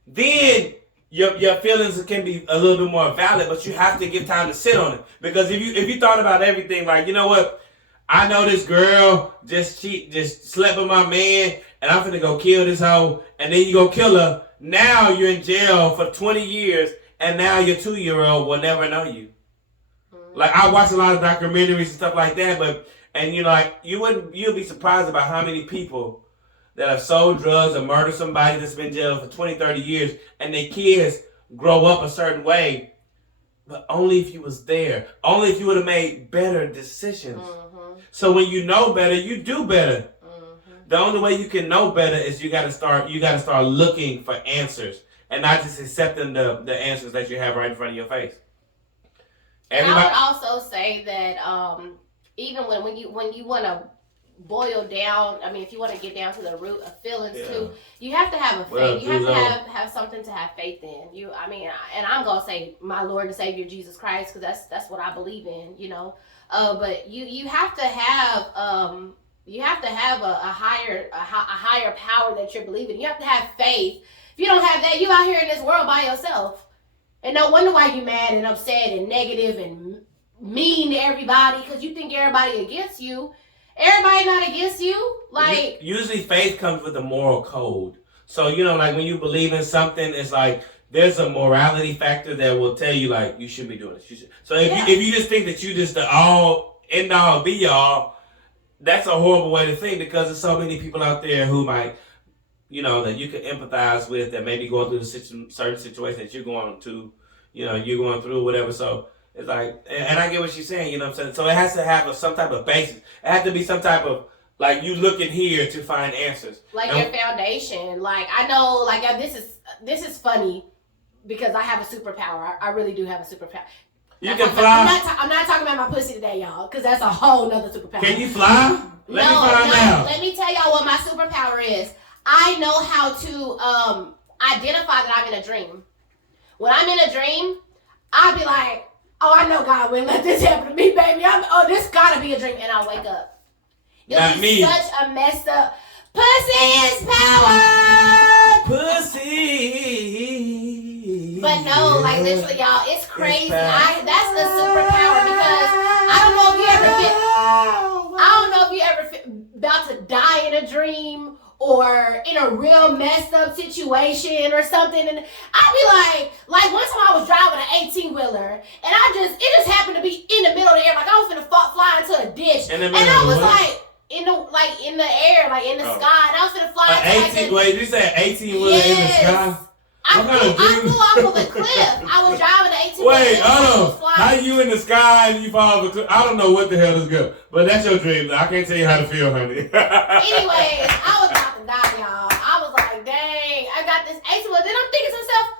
then your feelings can be a little bit more valid, but you have to give time to sit on it. Because if you thought about everything, like, you know what? I know this girl just slept with my man and I'm finna go kill this hoe and then you go kill her. Now you're in jail for 20 years and now your 2-year-old will never know you. Like I watch a lot of documentaries and stuff like that, and you know, like you'll be surprised about how many people that have sold drugs or murdered somebody that's been in jail for 20, 30 years, and their kids grow up a certain way, but only if you was there, only if you would have made better decisions. Mm-hmm. So when you know better, you do better. Mm-hmm. The only way you can know better is you got to start looking for answers and not just accepting the answers that you have right in front of your face. Everybody. I would also say that even when you want to boil down, I mean, if you want to get down to the root of feelings too, you have to have a faith. You have to have something to have faith in. And I'm gonna say my Lord and Savior Jesus Christ because that's what I believe in. You know, but you have to have a higher power that you're believing. You have to have faith. If you don't have that, you out here in this world by yourself. And no wonder why you mad and upset and negative and mean to everybody because you think everybody against you. Everybody not against you. Like usually faith comes with a moral code. So, you know, like when you believe in something, it's like there's a morality factor that will tell you like you shouldn't be doing this. So if you just think that you just the all end all be all, that's a horrible way to think because there's so many people out there who might, you know, that you can empathize with that maybe going through certain situation that you're going through, whatever. So it's like, and I get what she's saying, you know what I'm saying? So it has to have some type of basis. It has to be some type of, like, you looking here to find answers. Like your foundation. Like, I know, like, this is this is funny because I have a superpower. I really do have a superpower. You can fly. I'm not talking about my pussy today, y'all, because that's a whole nother superpower. Can you fly? Let me find out. Let me tell y'all what my superpower is. I know how to identify that I'm in a dream. When I'm in a dream, I'll be like, oh, I know God wouldn't let this happen to me, baby. This gotta be a dream, and I'll wake up. It'll be such a messed up. Pussy is power. Pussy. But no, like literally, y'all, it's crazy. That's a superpower because I don't know if you ever about to die in a dream or in a real messed up situation or something, and I'd be like one time I was driving an 18-wheeler, and it just happened to be in the middle of the air, like I was gonna fly into a ditch, and I was like. In the air, like in the sky, and I was gonna fly. Wait, you said 18-wheeler in the sky? I flew off of a cliff. I was driving an 18-wheeler. Wait, hold on. How you in the sky and you fall off a cliff? I don't know what the hell is good, but that's your dream. I can't tell you how to feel, honey. Anyways, I was about to die, y'all. I was like, dang, I got this 18-wheeler. Then I'm thinking to myself,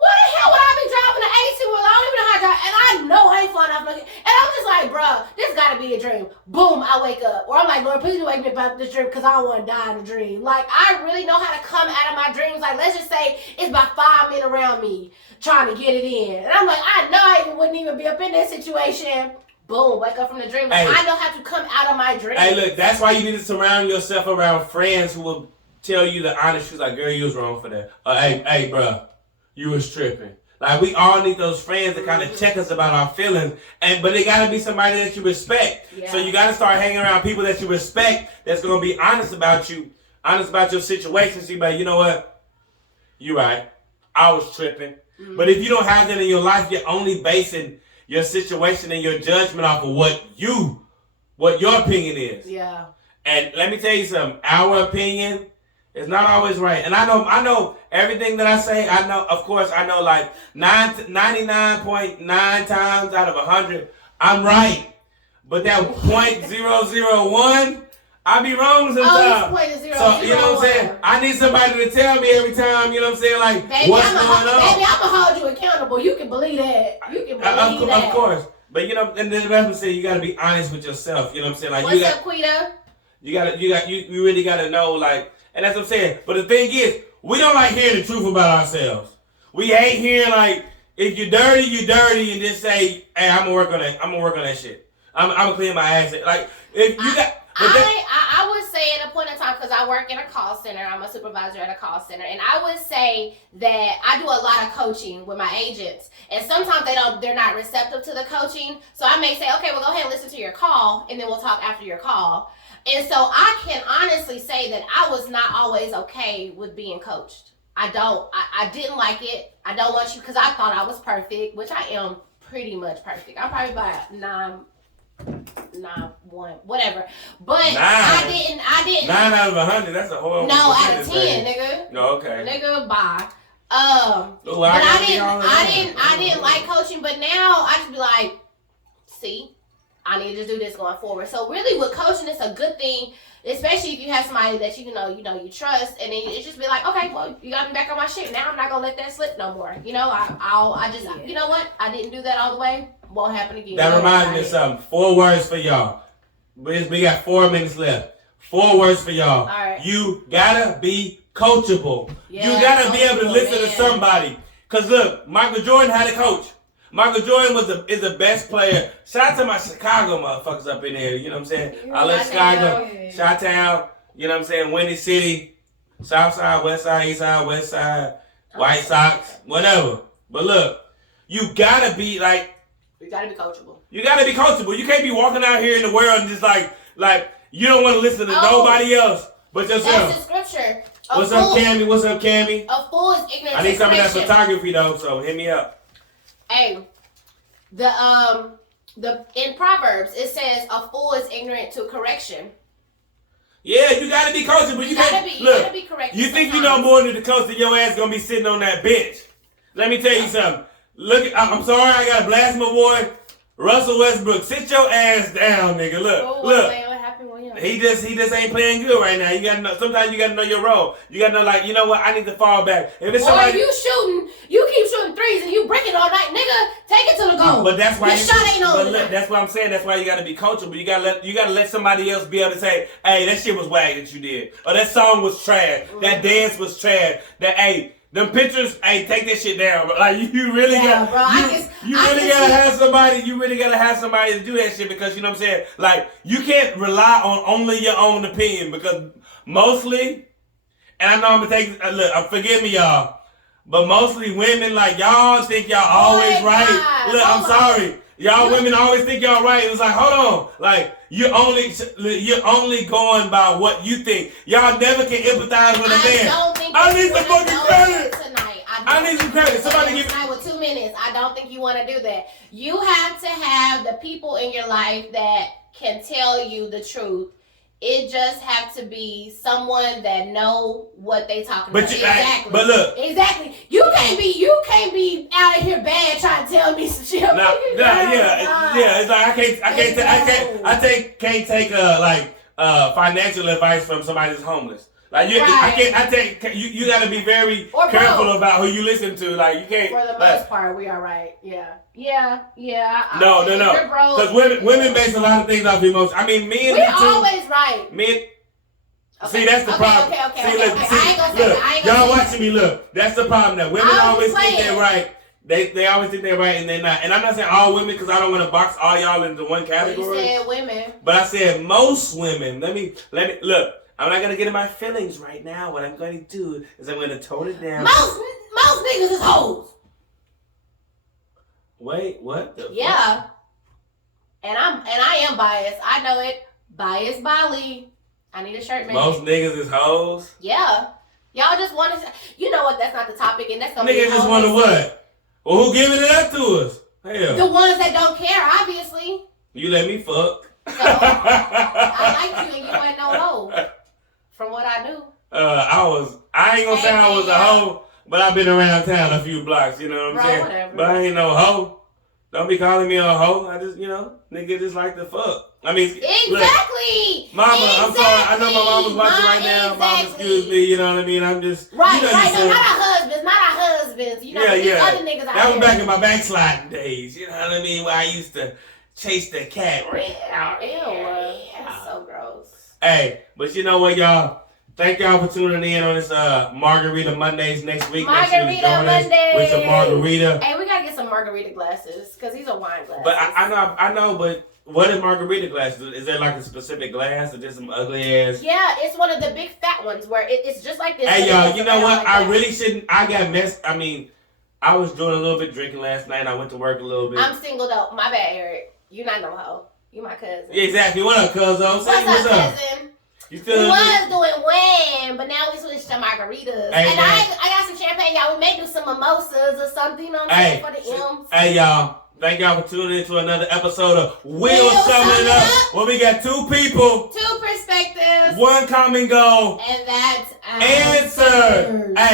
what the hell would I be driving an 18-wheeler? I don't even know how to drive, and I know I ain't flying off. And I'm just like, bruh, this gotta be a dream. Boom, I wake up. Or I'm like, Lord, please wake me up about this dream because I don't want to die in a dream. Like, I really know how to come out of my dreams. Like, let's just say it's about 5 men around me trying to get it in. And I'm like, I know I wouldn't even be up in that situation. Boom, wake up from the dream. Like, I know how to come out of my dream. Hey, look, that's why you need to surround yourself around friends who will tell you the honest truth. Like, girl, you was wrong for that. Hey, bruh, you was tripping. Like, we all need those friends to kind of check us about our feelings, but it gotta be somebody that you respect. Yeah. So you gotta start hanging around people that you respect that's gonna be honest about you, honest about your situation. So you be like, you know what? You right. I was tripping. Mm-hmm. But if you don't have that in your life, you're only basing your situation and your judgment off of what your opinion is. Yeah. And let me tell you something. Our opinion is not always right. And I know everything that I say, I know like 99.9 times out of 100, I'm right. But that 0.001, I be wrong sometimes. So, you know what I'm saying? I need somebody to tell me every time, you know what I'm saying? Like, baby, what's going on? Baby, I'm going to hold you accountable. You can believe that. Of course. But, you know, and then the rest of say you got to be honest with yourself. You know what I'm saying? Like, what's up, Quita? You really got to know, like, and that's what I'm saying. But the thing is, we don't like hearing the truth about ourselves. We hate hearing, like, if you're dirty, and just say, hey, I'm gonna work on that shit. I'm gonna clean my ass. Like, if you got. I would say at a point in time, because I work in a call center, I'm a supervisor at a call center, and I would say that I do a lot of coaching with my agents, and sometimes they're not receptive to the coaching, so I may say, okay, well, go ahead and listen to your call, and then we'll talk after your call. And so I can honestly say that I was not always okay with being coached. I didn't like it. I don't want you, because I thought I was perfect, which I am pretty much perfect. I'm probably about 9, 1, whatever. But I didn't. 9 out of 100. That's a whole. No, out of 10, nigga. No, okay. Nigga, bye. But I didn't like coaching. But now I just be like, see, I need to do this going forward. So really, with coaching, it's a good thing, especially if you have somebody that you trust, and then it just be like, okay, well, you got me back on my shit. Now I'm not gonna let that slip no more. You know, I just, you know what? I didn't do that all the way. Won't happen again. That reminds me of something. 4 words for y'all. We got 4 minutes left. 4 words for y'all. All right. You gotta be coachable. Yeah, you gotta be able to listen to somebody. Cause look, Michael Jordan had a coach. Michael Jordan is the best player. Shout out to my Chicago motherfuckers up in there. You know what I'm saying? I love Chicago. Chi-Town. You know what I'm saying? Windy City. South Side, West Side, East Side, West Side. White Sox. Whatever. But look, you gotta be like. You gotta be coachable. You gotta be coachable. You can't be walking out here in the world and just like you don't want to listen to nobody else but yourself. That's the scripture. What's up, Cammy? A fool is ignorant. I need some of that photography though, so hit me up. Hey, in Proverbs it says a fool is ignorant to correction. Yeah, you gotta be coachable. You gotta be correct. You think you know more than the coach, then your ass gonna be sitting on that bench. Let me tell you something. Look, I'm sorry, I gotta blast my boy, Russell Westbrook. Sit your ass down, nigga. Look. Man, what happened? with him? He just ain't playing good right now. You gotta know. Sometimes you gotta know your role. You gotta know, like, you know what? I need to fall back. If it's somebody, you keep shooting threes and you break it all night, nigga. Take it to the goal. but that's why your shot ain't over. That's what I'm saying. That's why you gotta be coachable. You gotta let somebody else be able to say, hey, that shit was whack that you did, or that song was trash, that dance was trash. That them pictures, hey, take that shit down. But like you really gotta have somebody to do that shit, because you know what I'm saying? Like, you can't rely on only your own opinion, because mostly, and I know I'm gonna take look, forgive me, y'all, but mostly women, like, y'all think y'all always right. God. Look, I'm sorry. Y'all women always think y'all right. It was like, hold on. Like, you're only going by what you think. Y'all never can empathize with a man. I need some fucking credit tonight. I need some credit. Somebody give me tonight with 2 minutes. I don't think you want to do that. You have to have the people in your life that can tell you the truth. It just have to be someone that know what they talking about. Exactly. But look. Exactly. You can't be out of here bad trying to tell me some shit. Yeah. It's like can't take financial advice from somebody that's homeless. Like, you gotta be very careful about who you listen to. Like, you can't. For the most part, we are right. Yeah. No. Because women base a lot of things off emotion. I mean, men. We're always right. Men. Okay. See, that's the problem. Look, y'all watching me. Look, that's the problem. That women always think they're right. They always think they're right, and they're not. And I'm not saying all women, because I don't want to box all y'all into one category. You said women. But I said most women. Let me look. I'm not gonna get in my feelings right now. What I'm gonna do is I'm gonna tone it down. Most niggas is hoes. Wait, what? Yeah. And I am biased. I know it. Biased Bali. I need a shirt, man. Most niggas is hoes. Yeah. Y'all just want to. You know what? That's not the topic, and that's gonna be. Niggas just want to what? Well, who giving it up to us? Hell. The ones that don't care, obviously. You let me fuck. So, I like you, and you ain't no hoe. From what I knew. I ain't gonna say I was a hoe, but I've been around town a few blocks, you know what I'm saying? Whatever. But I ain't no hoe. Don't be calling me a hoe. I just, nigga just like to fuck. I mean, exactly. Look, Mama, I'm sorry. I know my mama's watching right now. Mama, excuse me. You know what I mean? I'm just right. No, not our husbands. You know, these other niggas out that was back in my backsliding days. You know what I mean? Where I used to chase the cat. Ew, that's so gross. Hey, but you know what, y'all? Thank y'all for tuning in on this Margarita Mondays next week. Margarita Mondays with some margarita. Hey, we gotta get some margarita glasses, because these are wine glasses. But I know, but what is margarita glasses? Is there like a specific glass or just some ugly ass? Yeah, it's one of the big fat ones where it's just like this. Hey, y'all, you know what? Like I really shouldn't. I got messed. I mean, I was doing a little bit drinking last night. I went to work a little bit. I'm single though. My bad, Eric. You not no hoe. You my cousin. Yeah, exactly. What up, cousin? What's up, cousin? You still we was doing wine, but now we switched to margaritas. Hey, and I got some champagne, y'all. We may do some mimosas or something, you know what I'm saying, for the M's. Hey, y'all. Thank y'all for tuning in to another episode of We'll Sum It Up. Where we got two people. Two perspectives. One common goal. And that's answer. Hey.